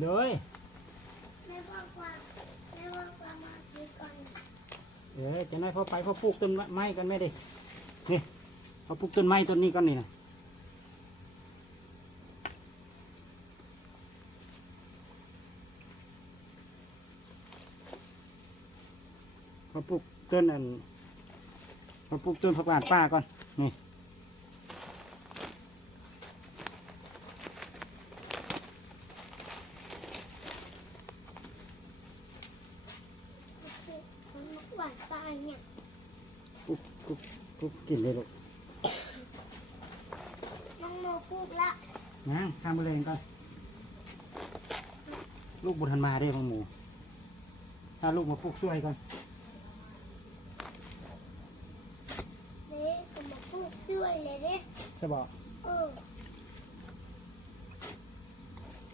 เลยไม่บอกว่าไม่บอกว่ามากินก่อนจะได้พอไปพอปลูกต้นไม้กันไม่ได้นี่พอปลูกต้นไม้ต้นนี้ก่อนนี่นะพอปลูกต้นพอปลูกต้นผักหวานป่าก่อนนี่มันหวานปลายเนี่ยปลูกกินเลยลูกน้องโมปลูกละนะข้ามไปเลยก่อนลูกบุญทันมาได้บางหมูถ้าลูกมาปลูกช่วยก่อนเด้จะมาปลูกด้วยเลยเด้ใช่บอก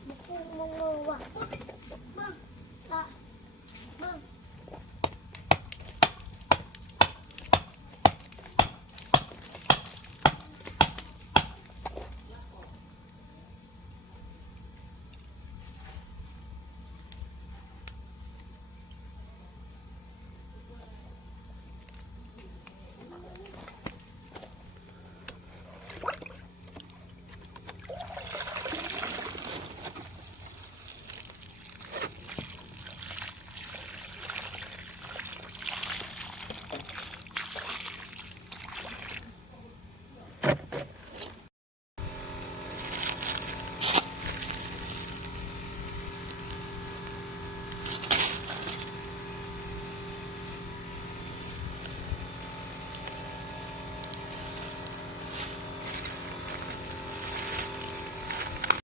มาปลูกโมว่ะเบิ้งละเบิ้ง